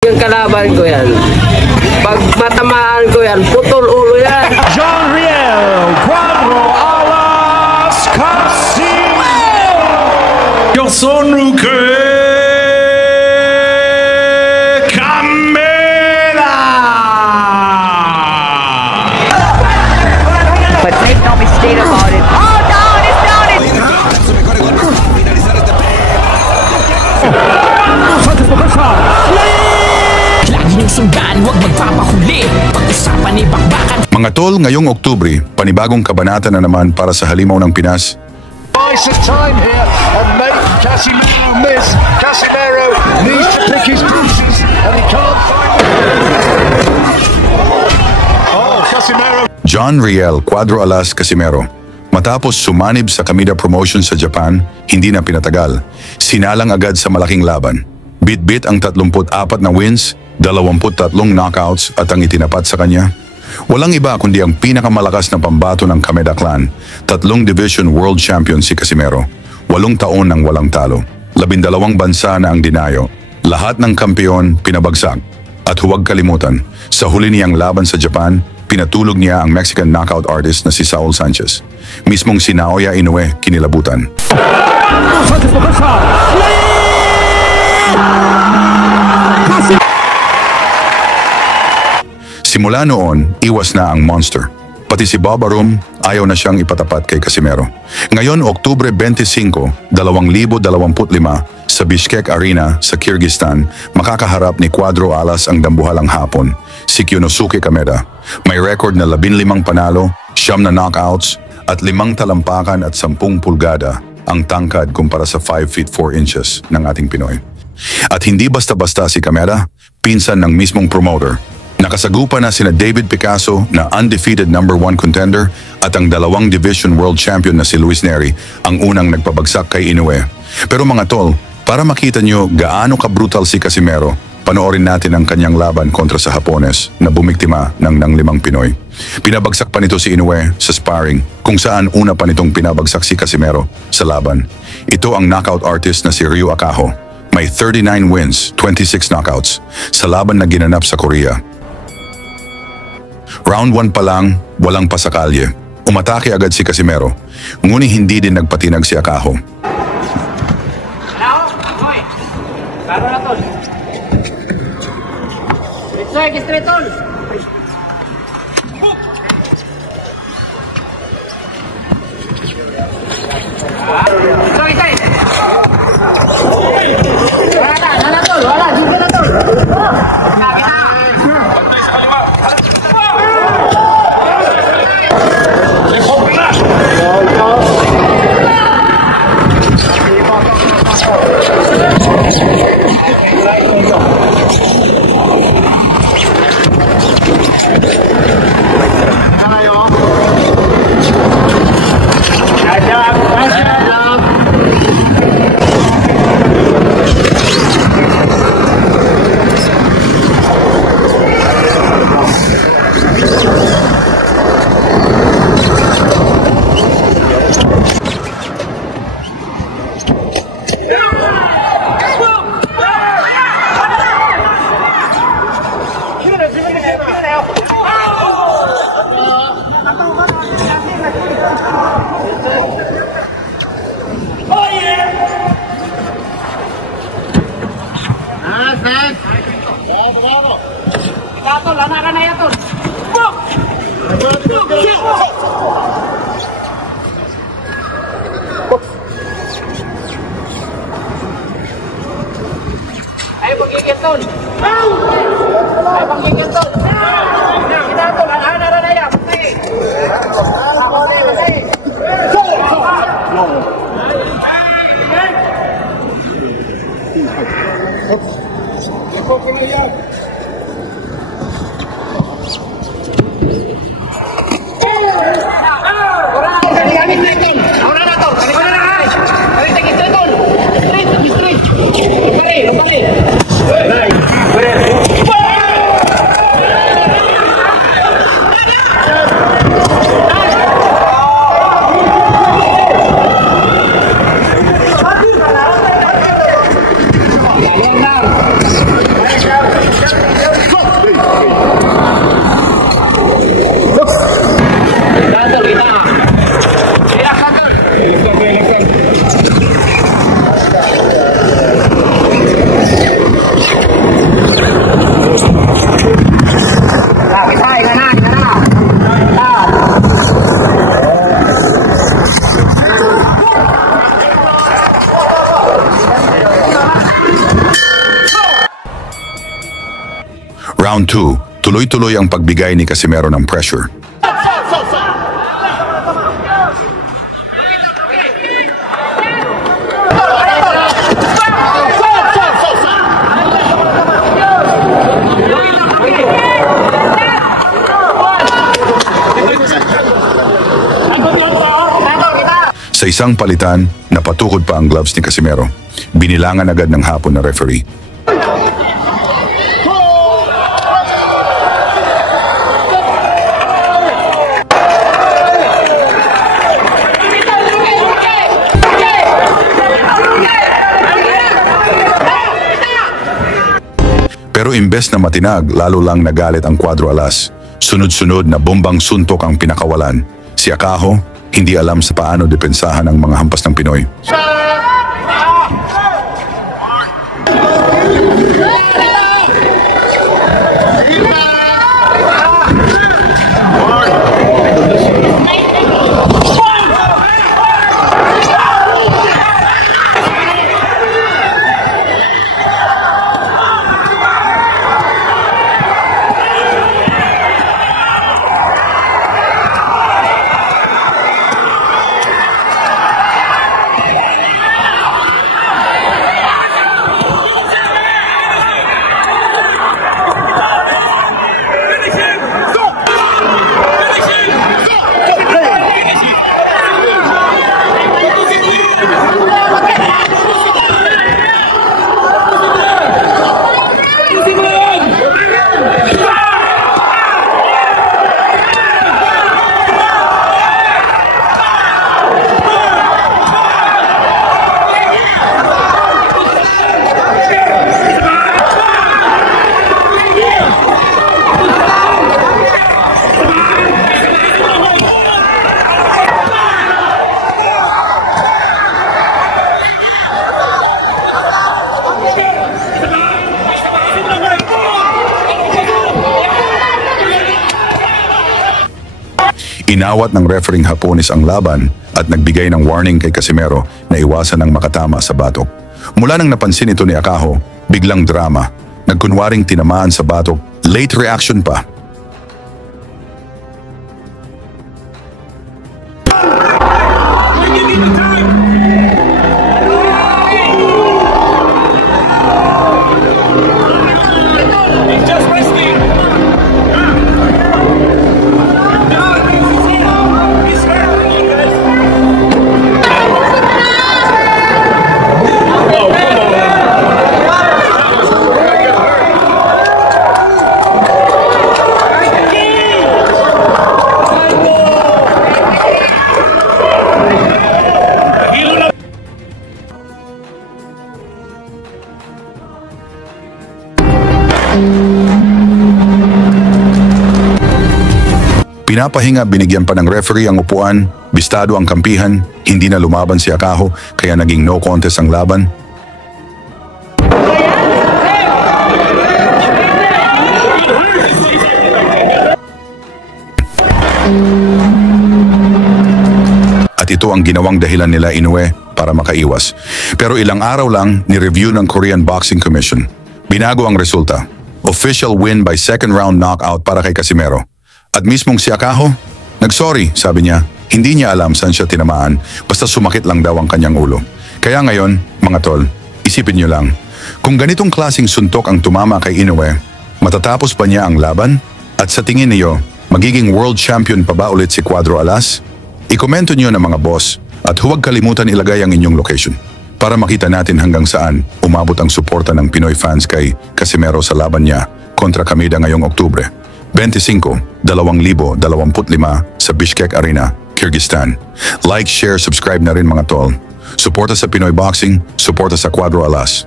Yung kalaban ko yan. Pag matamaan ko yan, putol ulo yan. John Riel, Cuadro Alas Casimero. Your son Ruke Camela. But make no mistake about it. Oh, down, it's down, it's sundan, huwag magpapahuli. Pag-usapan ni bakbakan. Mga tol, ngayong Oktubre, panibagong kabanata na naman para sa halimaw ng Pinas. Nice time here and make Casimero miss. Casimero needs to pick his pieces and he can't find it. Oh, Casimero. John Riel, Cuadro Alas Casimero. Matapos sumanib sa Kamida Promotion sa Japan, hindi na pinatagal. Sinalang agad sa malaking laban. Bit-bit ang 34 na wins, 23 knockouts at ang itinapat sa kanya. Walang iba kundi ang pinakamalakas na pambato ng Kameda Clan, 3 division world champion si Casimero. 8 taon nang walang talo, 12 bansa na ang dinayo. Lahat ng kampeon pinabagsak. At huwag kalimutan, sa huli niyang laban sa Japan, pinatulog niya ang Mexican knockout artist na si Saul Sanchez. Mismong si Naoya Inoue kinilabutan. Simula noon, iwas na ang monster. Pati si Bob Arum, ayaw na siyang ipatapat kay Casimero. Ngayon, Oktubre 25, 2025, sa Bishkek Arena sa Kyrgyzstan, makakaharap ni Cuadro Alas ang dambuhalang Hapon, si Kyonosuke Kameda. May record na 15 panalo, 9 na knockouts, at 5 talampakan at 10 pulgada ang tangkad kumpara sa 5 feet 4 inches ng ating Pinoy. At hindi basta-basta si Kameda, pinsan ng mismong promoter. Nakasagupa na sina David Picasso na undefeated #1 contender at ang 2 division world champion na si Luis Neri ang unang nagpabagsak kay Inoue. Pero mga tol, para makita nyo gaano ka-brutal si Casimero, panoorin natin ang kanyang laban kontra sa Hapones na bumiktima ng 5 Pinoy. Pinabagsak pa nito si Inoue sa sparring kung saan una pa nitong pinabagsak si Casimero sa laban. Ito ang knockout artist na si Ryu Akaho. May 39 wins, 26 knockouts sa laban na ginanap sa Korea. Round 1 pa lang, walang pasakalye. Umatake agad si Casimero, ngunit hindi din nagpatinag si Akaho. Round 2, tuloy-tuloy ang pagbigay ni Casimero ng pressure. Sa isang palitan, napatukod pa ang gloves ni Casimero. Binilangan agad ng hapon na referee. Pero imbes na matinag, lalo lang nagalit ang Cuadro Alas. Sunod-sunod na bombang suntok ang pinakawalan. Si Akaho, hindi alam sa paano depensahan ang mga hampas ng Pinoy. Inawat ng refereeing Hapones ang laban at nagbigay ng warning kay Casimero na iwasan ang makatama sa batok. Mula nang napansin ito ni Akaho, biglang drama. Nagkunwaring tinamaan sa batok, late reaction pa. Pinapahinga, binigyan pa ng referee ang upuan, bistado ang kampihan, hindi na lumaban si Akaho kaya naging no contest ang laban. At ito ang ginawang dahilan nila Inoue para makaiwas. Pero ilang araw lang ni-review ng Korean Boxing Commission. Binago ang resulta. Official win by second round knockout para kay Casimero. At mismong si Akaho, nagsorry, sabi niya, hindi niya alam saan siya tinamaan, basta sumakit lang daw ang kanyang ulo. Kaya ngayon, mga tol, isipin niyo lang, kung ganitong klaseng suntok ang tumama kay Inoue, matatapos ba niya ang laban? At sa tingin niyo, magiging world champion pa ba ulit si Cuadro Alas? I-komento niyo na mga boss at huwag kalimutan ilagay ang inyong location para makita natin hanggang saan umabot ang suporta ng Pinoy fans kay Casimero sa laban niya kontra Kameda ngayong Oktubre 25, 2025 sa Bishkek Arena, Kyrgyzstan. Like, share, subscribe na rin mga tol. Suporta sa Pinoy Boxing, suporta sa Cuadro Alas.